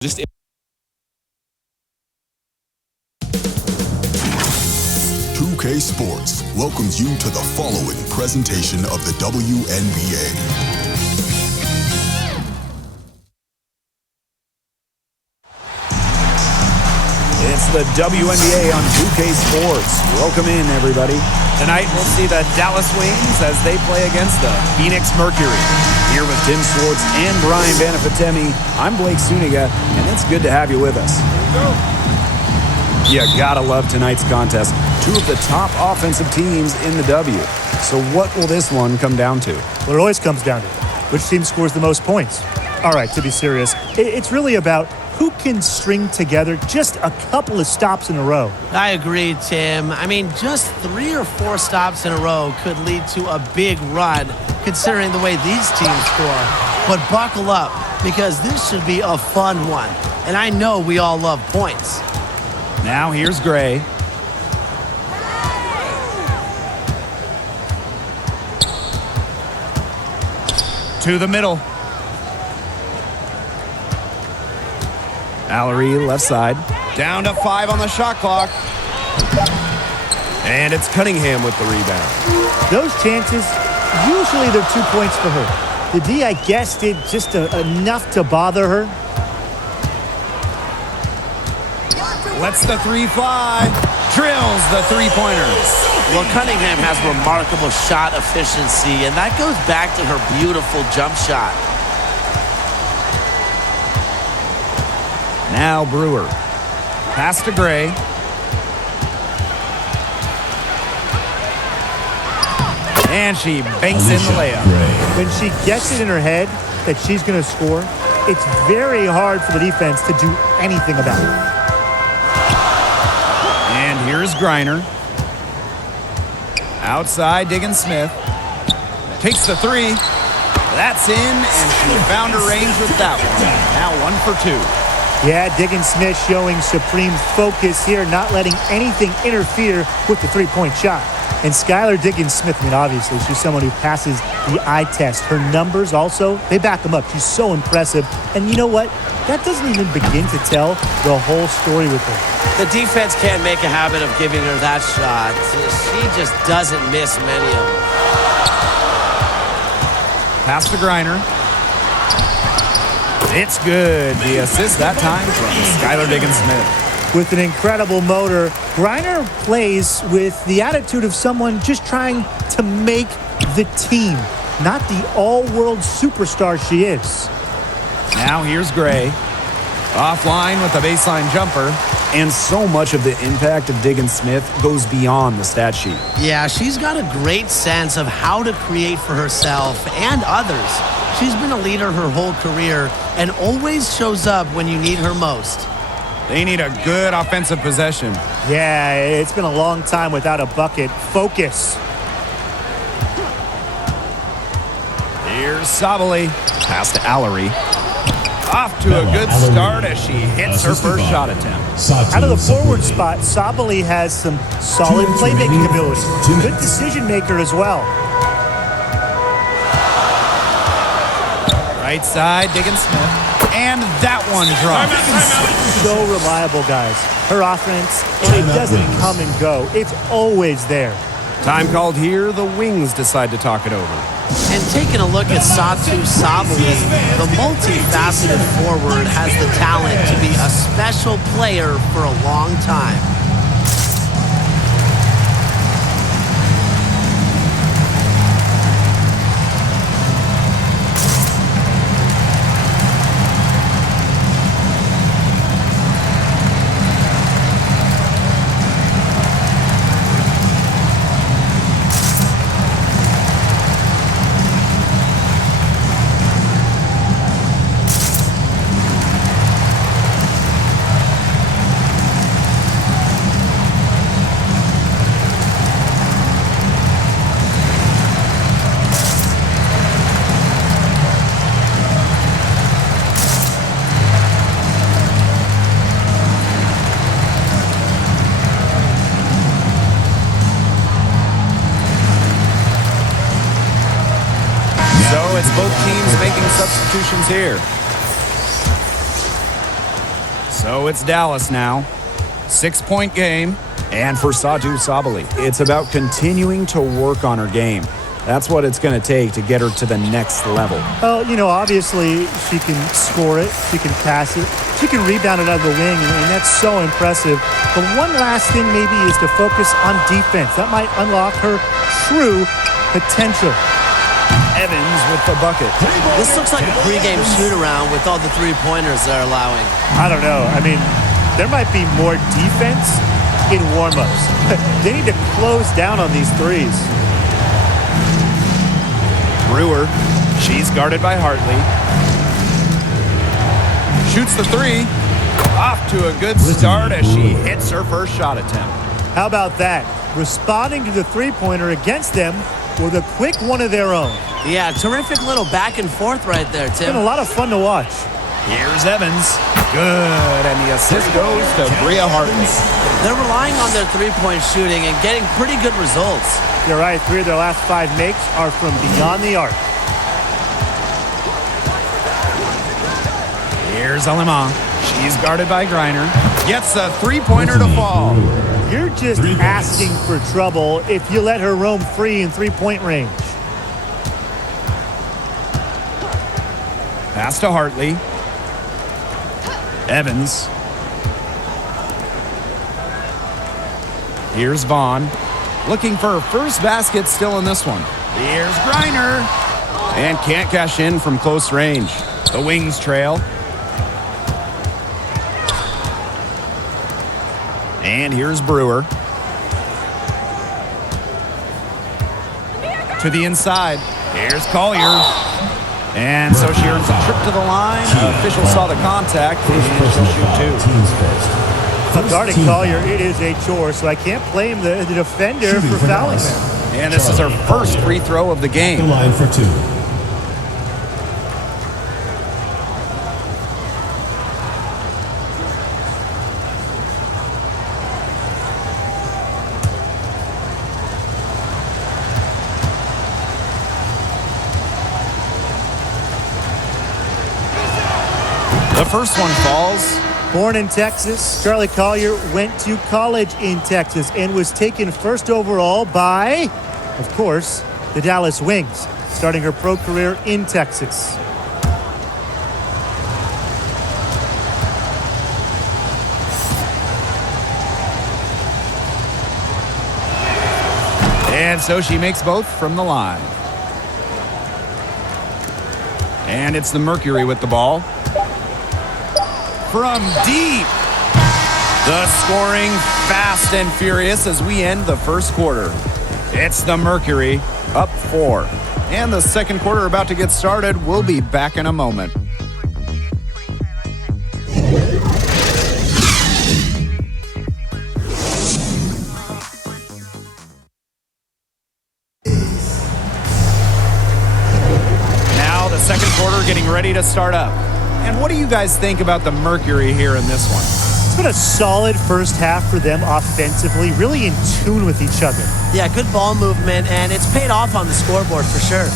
Just 2K Sports welcomes you to the following presentation of the WNBA. It's the WNBA on 2K Sports. Welcome in, everybody. Tonight, we'll see the Dallas Wings as they play against the Phoenix Mercury. Here with Tim Swartz and Brian Banafitemi, I'm Blake Suniga, and it's good to have you with us. You gotta love tonight's contest. Two of the top offensive teams in the W. So what will this one come down to? Well, it always comes down to which team scores the most points. All right, to be serious, it's really about who can string together just a couple of stops in a row. I agree, Tim. I mean, just 3 or 4 stops in a row could lead to a big run, considering the way these teams score. But buckle up, because this should be a fun one. And I know we all love points. Now here's Gray. To the middle. Allery, left side. Down to 5 on the shot clock. And it's Cunningham with the rebound. Those chances, usually they're 2 points for her. The D, I guess, did just enough to bother her. Lets the 3 fly. Drills the three-pointers. Well, Cunningham has remarkable shot efficiency, and that goes back to her beautiful jump shot. Now Brewer. Pass to Gray. And she banks in the layup. When she gets it in her head that she's going to score, it's very hard for the defense to do anything about it. And here's Griner. Outside, Diggins-Smith. Takes the 3. That's in, and she found her range with that one. Now 1 for 2. Yeah, Diggins-Smith showing supreme focus here, not letting anything interfere with the three-point shot. And Skylar Diggins-Smith, I mean, obviously, she's someone who passes the eye test. Her numbers also, they back them up. She's so impressive. And you know what? That doesn't even begin to tell the whole story with her. The defense can't make a habit of giving her that shot. She just doesn't miss many of them. Pass to Griner. It's good. The assist that time from Skylar Diggins-Smith. With an incredible motor, Griner plays with the attitude of someone just trying to make the team, not the all-world superstar she is. Now here's Gray. Offline with a baseline jumper. And so much of the impact of Diggins-Smith goes beyond the stat sheet. Yeah, she's got a great sense of how to create for herself and others. She's been a leader her whole career and always shows up when you need her most. They need a good offensive possession. Yeah, it's been a long time without a bucket. Focus. Here's Sabali. Pass to Allery. Off to a good start as she hits her first shot attempt. Out of the forward spot, Sabali has some solid playmaking ability. Good decision maker as well. Right side, Diggins-Smith. And that one dropped. So reliable, guys. Her offense, it doesn't come and go. It's always there. Time called here. The Wings decide to talk it over. And taking a look at Satu Sabali, the multifaceted forward has the talent to be a special player for a long time. So it's both teams making substitutions here. So it's Dallas now. 6-point game. And for Satu Sabali, it's about continuing to work on her game. That's what it's going to take to get her to the next level. Well, obviously she can score it, she can pass it, she can rebound it out of the wing, and that's so impressive. But one last thing maybe is to focus on defense. That might unlock her true potential. Evans with the bucket. This looks like a pregame shoot-around with all the three-pointers they're allowing. I don't know. I mean, there might be more defense in warm-ups. They need to close down on these threes. Brewer, she's guarded by Hartley. Shoots the three. Off to a good start as she hits her first shot attempt. How about that? Responding to the three-pointer against them with a quick one of their own. Yeah, terrific little back and forth right there, It's Tim. been a lot of fun to watch. Here's Evans. Good, and the assist goes to Bria Hartley. They're relying on their three-point shooting and getting pretty good results. You're right. 3 of their last 5 makes are from beyond the arc. Here's Alema. She's guarded by Griner. Gets a three-pointer to fall. You're just asking for trouble if you let her roam free in three-point range. Pass to Hartley. Evans. Here's Vaughn. Looking for her first basket still in this one. Here's Griner. And can't cash in from close range. The Wings trail. And here's Brewer. To the inside. Here's Collier. And so she earns a trip to the line. Officials saw the contact, and she'll shoot two. Guarding Collier, it is a chore, so I can't blame the defender for fouling them. And this is her first free throw of the game. The line for 2. The first one falls. Born in Texas, Charlie Collier went to college in Texas and was taken first overall by, of course, the Dallas Wings, starting her pro career in Texas. And so she makes both from the line. And it's the Mercury with the ball. From deep. The scoring fast and furious as we end the first quarter. It's the Mercury up 4. And the second quarter about to get started. We'll be back in a moment. Now the second quarter getting ready to start up. And what do you guys think about the Mercury here in this one? It's been a solid first half for them offensively, really in tune with each other. Yeah, good ball movement, and it's paid off on the scoreboard for sure.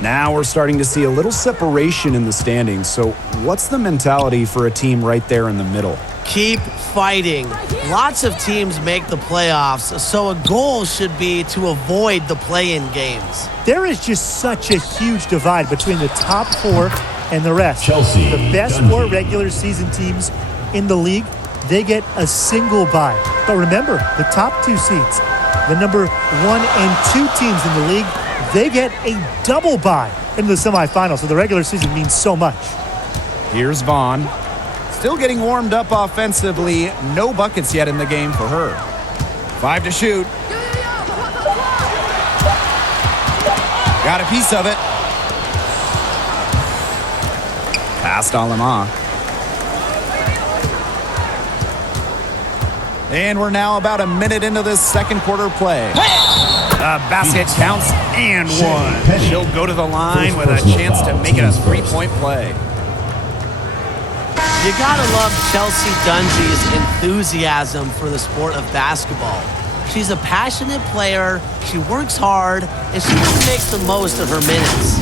Now we're starting to see a little separation in the standings. So what's the mentality for a team right there in the middle? Keep fighting. Lots of teams make the playoffs, so a goal should be to avoid the play-in games. There is just such a huge divide between the top 4 and the rest. Chelsea, the best Dundee. 4 regular season teams in the league, they get a single bye. But remember, the top 2 seeds, the number 1 and 2 teams in the league, they get a double bye into the semifinals. So the regular season means so much. Here's Vaughn. Still getting warmed up offensively. No buckets yet in the game for her. 5 to shoot. Got a piece of it. Past Alema. And we're now about a minute into this second quarter play. A basket counts and one. She'll go to the line with a chance to make it a 3-point play. You gotta love Chelsea Dungee's enthusiasm for the sport of basketball. She's a passionate player, she works hard, and she really makes the most of her minutes.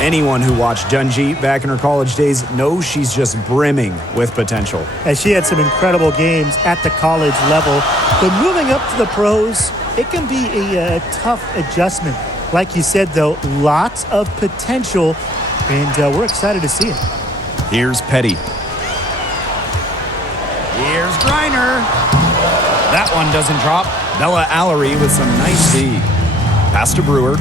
Anyone who watched Dunjee back in her college days knows she's just brimming with potential. As she had some incredible games at the college level, but moving up to the pros, it can be a tough adjustment. Like you said, though, lots of potential, and we're excited to see it. Here's Petty. Here's Griner. That one doesn't drop. Bella Allery with some nice D. Pass to Brewer.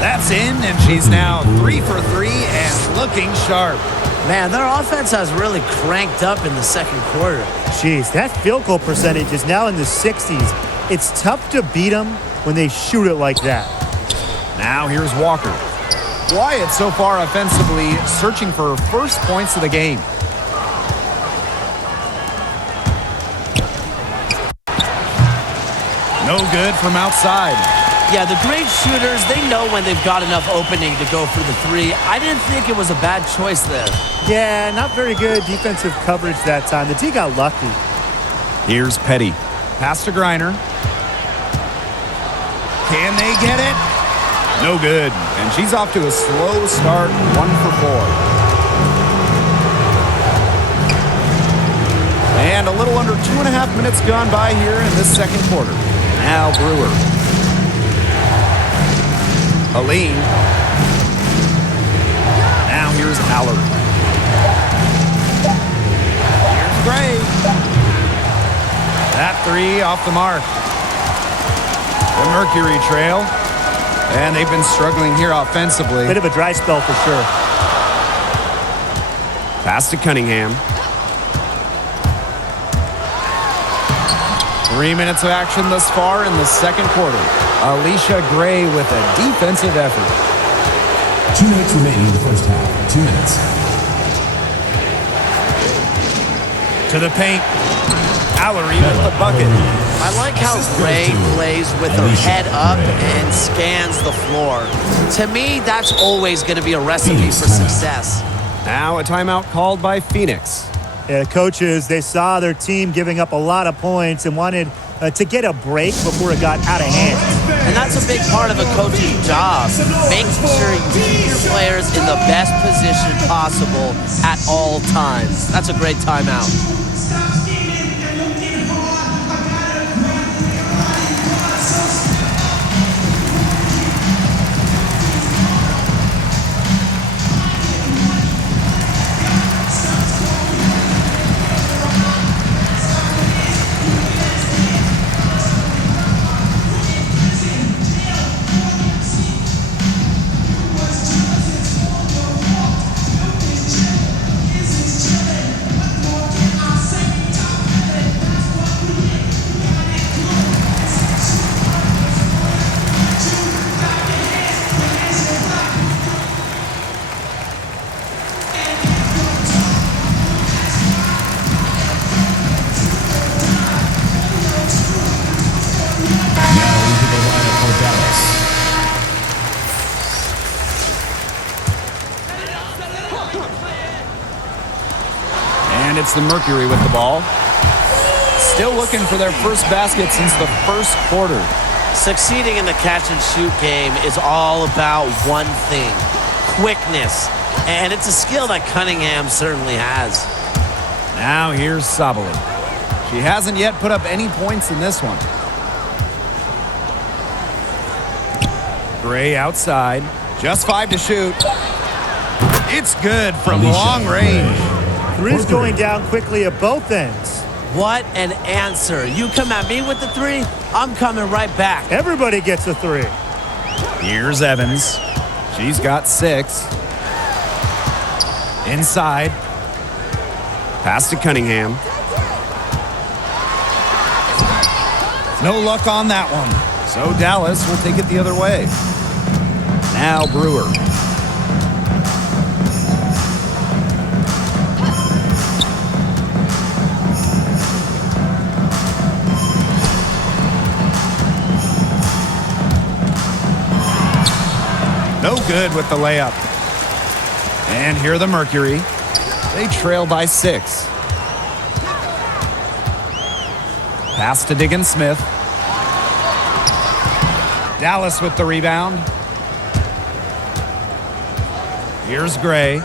That's in, and she's now 3 for 3 and looking sharp. Man, their offense has really cranked up in the second quarter. Jeez, that field goal percentage is now in the 60s. It's tough to beat them when they shoot it like that. Now here's Walker. Wyatt so far offensively searching for her first points of the game. No good from outside. Yeah, the great shooters, they know when they've got enough opening to go for the three. I didn't think it was a bad choice there. Yeah, not very good defensive coverage that time. The D got lucky. Here's Petty. Pass to Griner. Can they get it? No good. And she's off to a slow start, 1 for 4. And a little under 2.5 minutes gone by here in this second quarter. Now Brewer. Aline. Now here's Allery. Here's Gray. That three off the mark. The Mercury trail. And they've been struggling here offensively. Bit of a dry spell for sure. Pass to Cunningham. 3 minutes of action thus far in the second quarter. Alicia Gray with a defensive effort. 2 minutes remaining in the first half. 2 minutes. To the paint. Allery with the bucket. I like how Gray plays with her head up and scans the floor. To me, that's always going to be a recipe for success. Now a timeout called by Phoenix. Yeah, coaches, they saw their team giving up a lot of points and wanted to get a break before it got out of hand. And that's a big part of a coach's job, making sure you keep your players in the best position possible at all times. That's a great timeout. And it's the Mercury with the ball. Still looking for their first basket since the first quarter. Succeeding in the catch-and-shoot game is all about one thing, quickness. And it's a skill that Cunningham certainly has. Now here's Sabali. She hasn't yet put up any points in this one. Gray outside. Just 5 to shoot. It's good from long range. Three's going down quickly at both ends. What an answer. You come at me with the three, I'm coming right back. Everybody gets a three. Here's Evans. She's got 6. Inside. Pass to Cunningham. No luck on that one. So Dallas will take it the other way. Now Brewer. No good with the layup. And here the Mercury. They trail by 6. Pass to Diggins Smith. Dallas with the rebound. Here's Gray. Yo,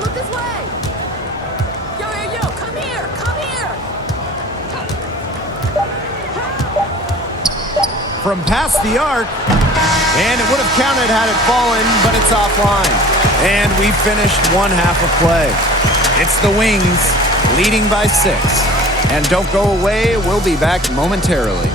look this way. Yo, come here, come here. From past the arc. And it would have counted had it fallen, but it's offline. And we finished one half of play. It's the Wings leading by 6. And don't go away, we'll be back momentarily.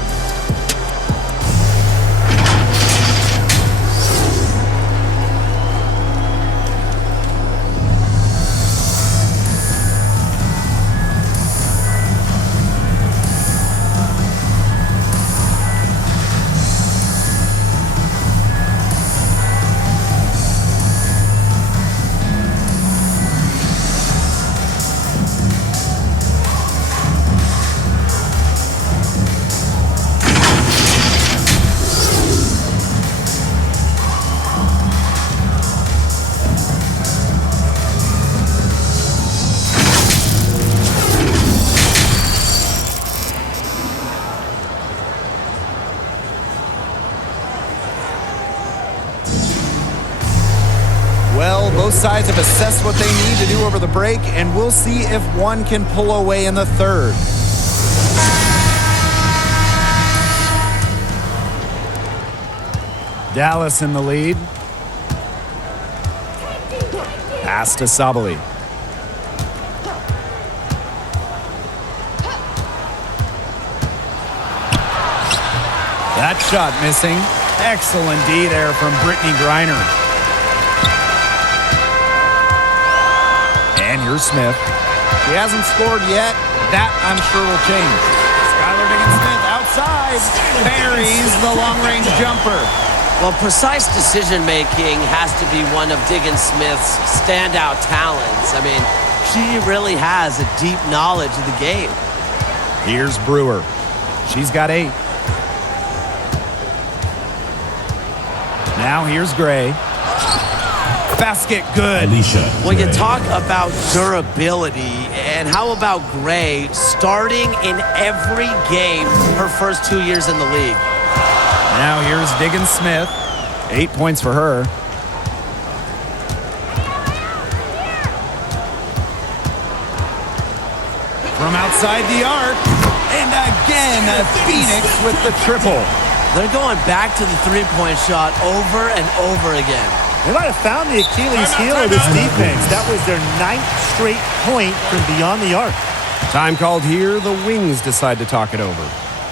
Well, both sides have assessed what they need to do over the break, and we'll see if one can pull away in the third. Dallas in the lead. Pass to Sabali. That shot missing. Excellent D there from Brittany Griner. And here's Smith. She hasn't scored yet. That, I'm sure, will change. Skylar Diggins-Smith outside. Buries the long-range jumper. Well, precise decision-making has to be one of Diggins-Smith's standout talents. I mean, she really has a deep knowledge of the game. Here's Brewer. She's got 8. Now here's Gray. Basket good. Alicia. When you Gray. talk about durability, and how about Gray starting in every game her first 2 years in the league? Now here's Diggins-Smith. 8 points for her. From outside the arc. And again, a Phoenix with the triple. They're going back to the three-point shot over and over again. They might have found the Achilles heel of this defense. That was their 9th straight point from beyond the arc. Time called here. The Wings decide to talk it over.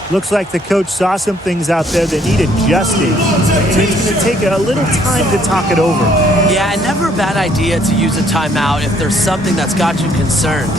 Looks like the coach saw some things out there that need adjusting. And it's going to take a little time to talk it over. Yeah, and never a bad idea to use a timeout if there's something that's got you concerned.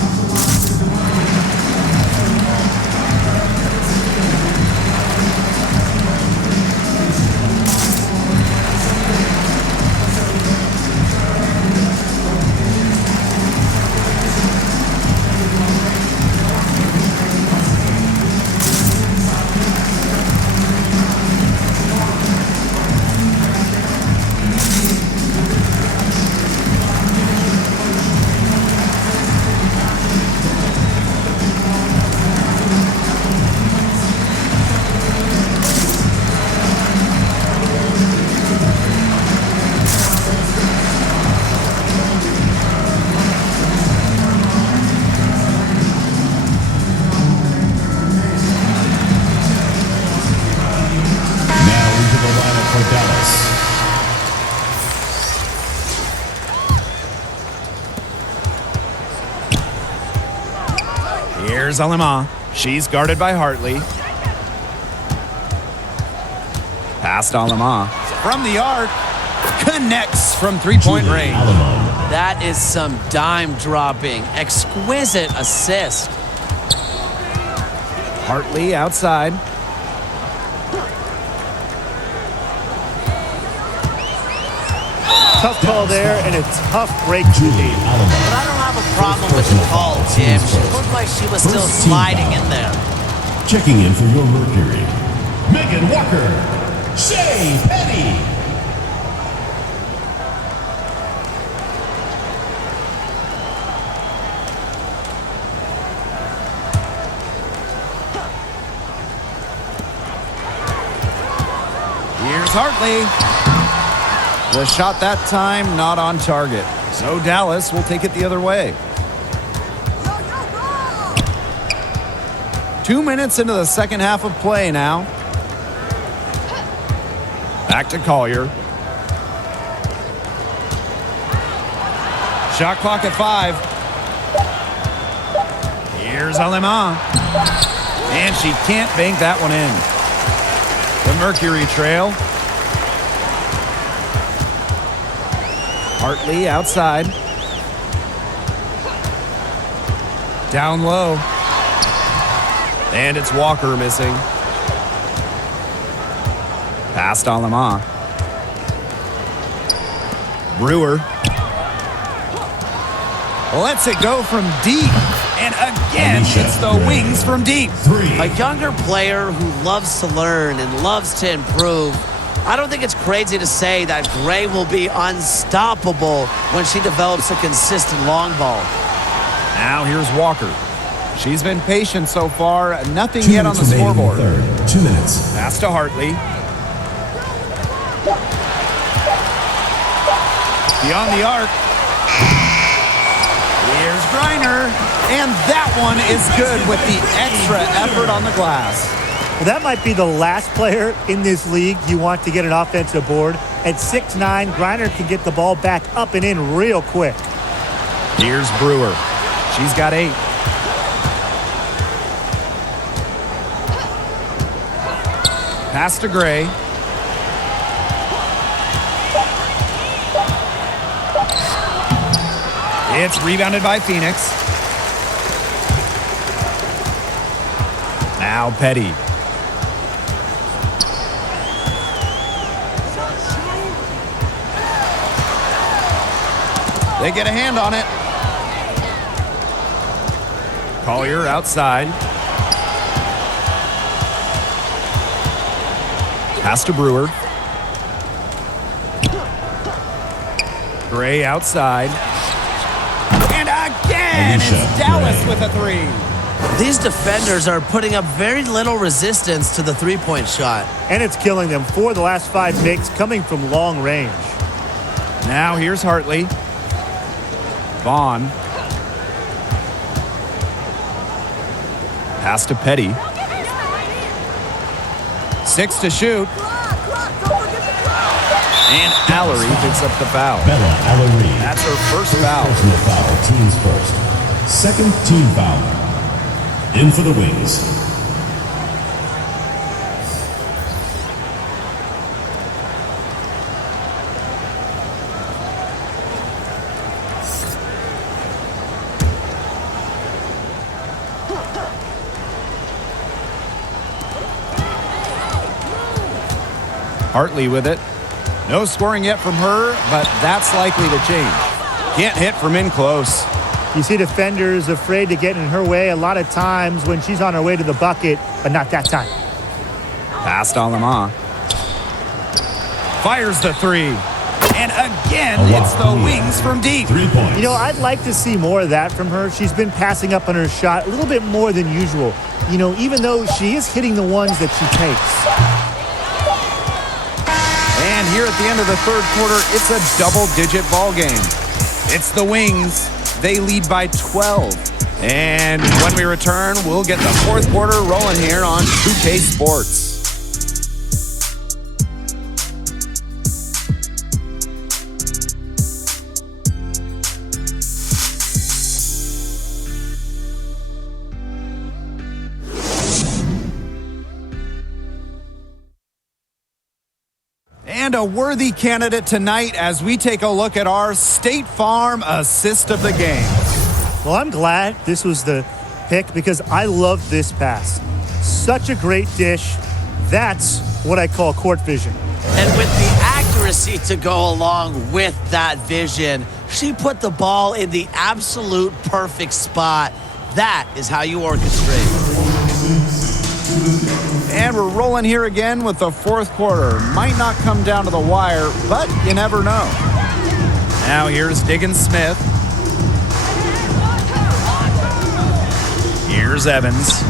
Here's Alema. She's guarded by Hartley. Past Alema. From the arc. Connects from three-point range. Alema. That is some dime dropping. Exquisite assist. Hartley outside. Tough call there and a tough break. Julie Alamo. But I don't have a problem with the call, Tim. She looked like she was still First team sliding foul. in there. Checking in for your Mercury, Megan Walker, Shea Petty. Here's Hartley. The shot that time not on target. So Dallas will take it the other way. 2 minutes into the second half of play now. Back to Collier. Shot clock at 5. Here's Alema. And she can't bank that one in. The Mercury trail. Hartley outside. Down low. And it's Walker missing. Past Alema. Brewer. Lets it go from deep. And again, Alicia it's the Gray. wings from deep. 3. A younger player who loves to learn and loves to improve. I don't think it's crazy to say that Gray will be unstoppable when she develops a consistent long ball. Now here's Walker. She's been patient so far. Nothing 2 yet on the minutes remaining in the scoreboard. third. 2 minutes. Pass to Hartley. Beyond the arc. Here's Griner. And that one is good with the extra effort on the glass. Well, that might be the last player in this league you want to get an offensive board. At 6'9", Griner can get the ball back up and in real quick. Here's Brewer. She's got 8. Pass to Gray. It's rebounded by Phoenix. Now Petty. They get a hand on it. Collier outside. Pass to Brewer. Gray outside. And again, Alicia it's Dallas Gray. with a 3. These defenders are putting up very little resistance to the three-point shot. And it's killing them. 4 of the last 5 makes coming from long range. Now here's Hartley. Vaughn. Pass to Petty. 6 to shoot. And Allery picks up the foul. Bella Allery. That's her first foul. Personal foul. Team's first. Second team foul. In for the Wings. Hartley with it. No scoring yet from her, but that's likely to change. Can't hit from in close. You see defenders afraid to get in her way a lot of times when she's on her way to the bucket, but not that time. Past Alema. Fires the 3. And again, it's the wings from deep. 3 points. You know, I'd like to see more of that from her. She's been passing up on her shot a little bit more than usual. You know, even though she is hitting the ones that she takes. And here at the end of the third quarter, it's a double-digit ball game. It's the Wings. They lead by 12. And when we return, we'll get the fourth quarter rolling here on 2K Sports. And a worthy candidate tonight as we take a look at our State Farm assist of the game. Well, I'm glad this was the pick because I love this pass. Such a great dish. That's what I call court vision. And with the accuracy to go along with that vision, she put the ball in the absolute perfect spot. That is how you orchestrate. And we're rolling here again with the fourth quarter. Might not come down to the wire, but you never know. Now here's Diggins-Smith. Here's Evans.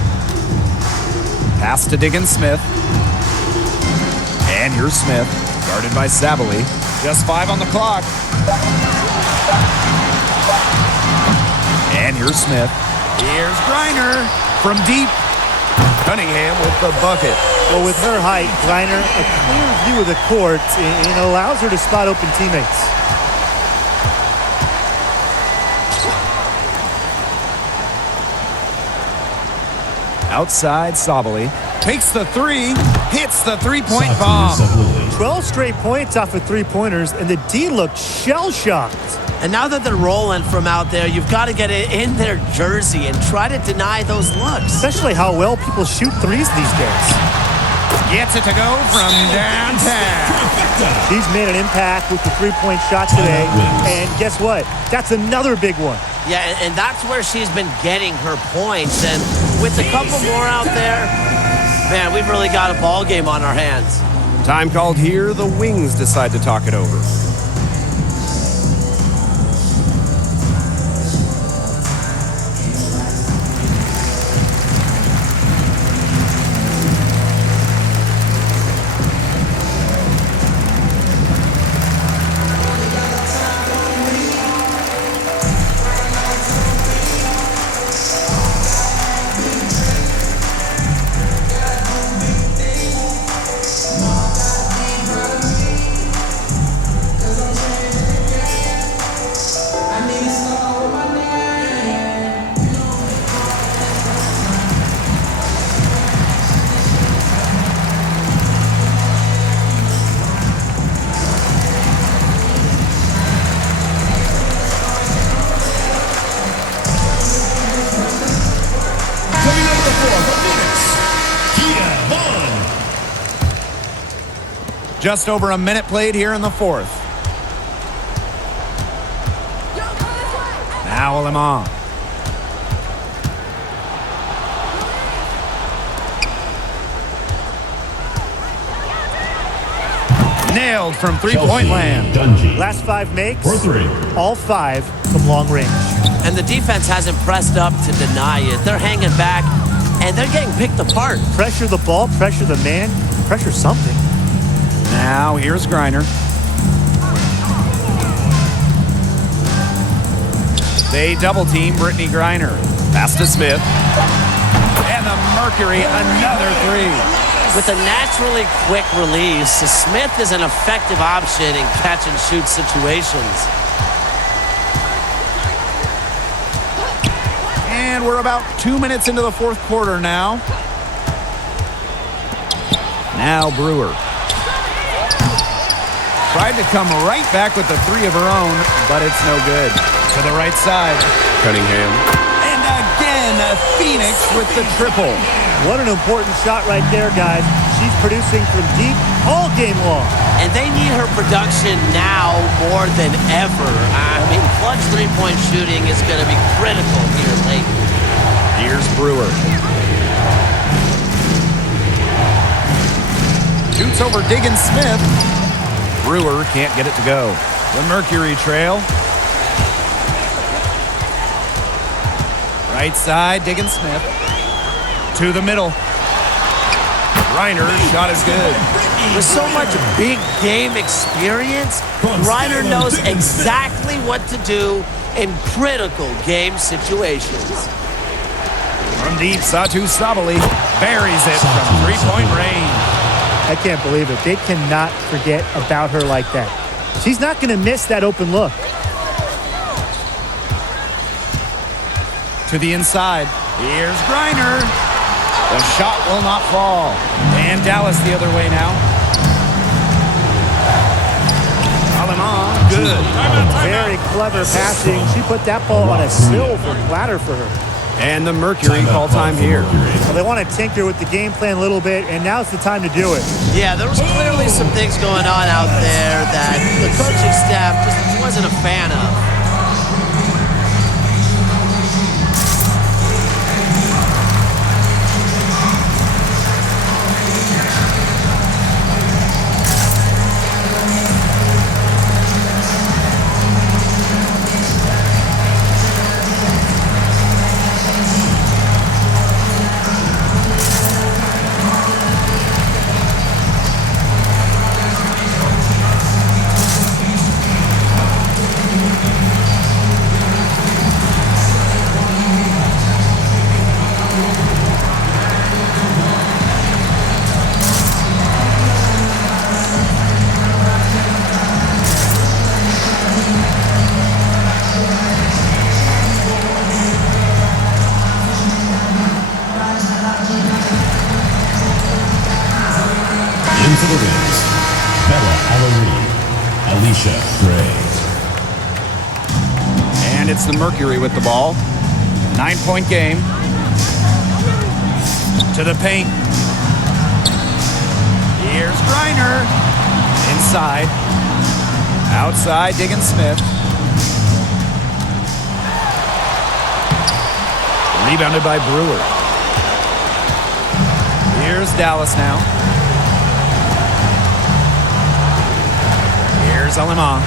Pass to Diggins-Smith. And here's Smith, guarded by Sabali. Just 5 on the clock. And here's Smith. Here's Griner from deep. Cunningham with the bucket. Well, with her height, Griner, a clear view of the court, and allows her to spot open teammates. Outside, Sabali takes the three, hits the three-point bomb. 12 straight points off of three-pointers, and the D looked shell-shocked. And now that they're rolling from out there, you've got to get it in their jersey and try to deny those looks. Especially how well people shoot threes these days. Gets it to go from downtown. She's made an impact with the three-point shot today, and guess what? That's another big one. Yeah, and that's where she's been getting her points. And with a couple more out there, man, we've really got a ball game on our hands. Time called here. The Wings decide to talk it over. Just over a minute played here in the fourth. Now Lemon. Nailed from three-point land. Last 5 makes, For 3. all 5 from long range. And the defense hasn't pressed up to deny it. They're hanging back, and they're getting picked apart. Pressure the ball, pressure the man, pressure something. Now here's Griner. They double-team Brittany Griner. Pass to Smith. And the Mercury, another three. With a naturally quick release, Smith is an effective option in catch-and-shoot situations. And we're about 2 minutes into the fourth quarter now. Now Brewer. Tried to come right back with the three of her own, but it's no good. To the right side. Cunningham. And again, Phoenix with the triple. What an important shot right there, guys. She's producing from deep all game long. And they need her production now more than ever. I mean, clutch three-point shooting is going to be critical here late. Here's Brewer. Shoots over Diggins-Smith. Brewer can't get it to go. The Mercury trail. Right side, Diggins-Smith. To the middle. Reiner's shot is good. With so much big game experience, Reiner knows exactly what to do in critical game situations. From deep, Satu Sabali buries it from three-point range. I can't believe it. They cannot forget about her like that. She's not going to miss that open look. To the inside. Here's Griner. The shot will not fall. And Dallas the other way now. Alemán, good. Very clever passing. She put that ball on a silver platter for her. And the Mercury call time here. Well, they want to tinker with the game plan a little bit, and now's the time to do it. Yeah, there was clearly some things going on out there that the coaching staff just wasn't a fan of. In for the wins, Bella Alarie, Alicia Gray. And it's the Mercury with the ball. 9-point game. To the paint. Here's Griner. Inside. Outside, Diggin Smith. Rebounded by Brewer. Here's Dallas now. Here's Alemán.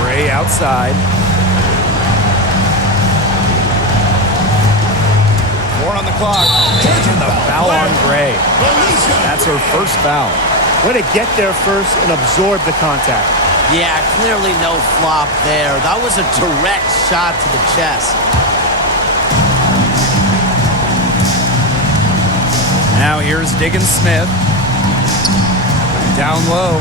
Gray outside. 4 on the clock. And the foul on Gray. That's her first foul. Way to get there first and absorb the contact. Yeah, clearly no flop there. That was a direct shot to the chest. Now here's Diggin Smith. Down low.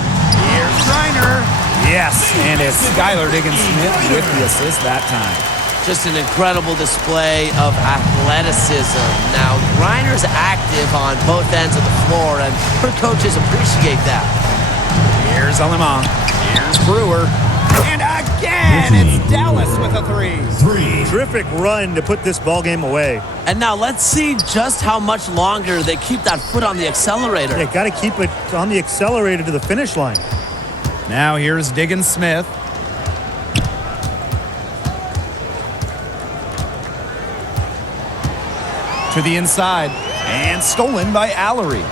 Here's Griner. Yes, and it's Skylar Diggin Smith with the assist that time. Just an incredible display of athleticism. Now, Griner's active on both ends of the floor, and her coaches appreciate that. Here's Alemán. Here's Brewer. And again, it's Dallas with a three. Terrific run to put this ball game away. And now let's see just how much longer they keep that foot on the accelerator. Yeah, got to keep it on the accelerator to the finish line. Now here's Diggin Smith. To the inside. And stolen by Alarie.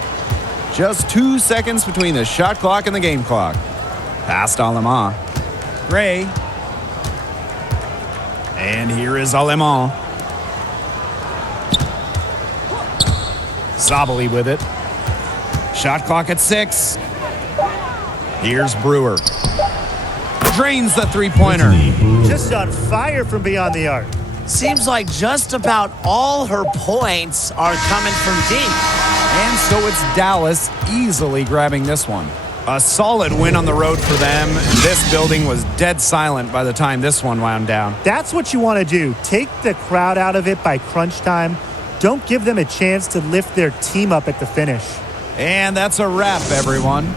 Just 2 seconds between the shot clock and the game clock. Past Alemán. Gray. And here is Alemán. Sabali with it. Shot clock at 6. Here's Brewer. Drains the three-pointer. Just on fire from beyond the arc. Seems like just about all her points are coming from deep. And so it's Dallas easily grabbing this one. A solid win on the road for them. This building was dead silent by the time this one wound down. That's what you want to do. Take the crowd out of it by crunch time. Don't give them a chance to lift their team up at the finish. And that's a wrap, everyone.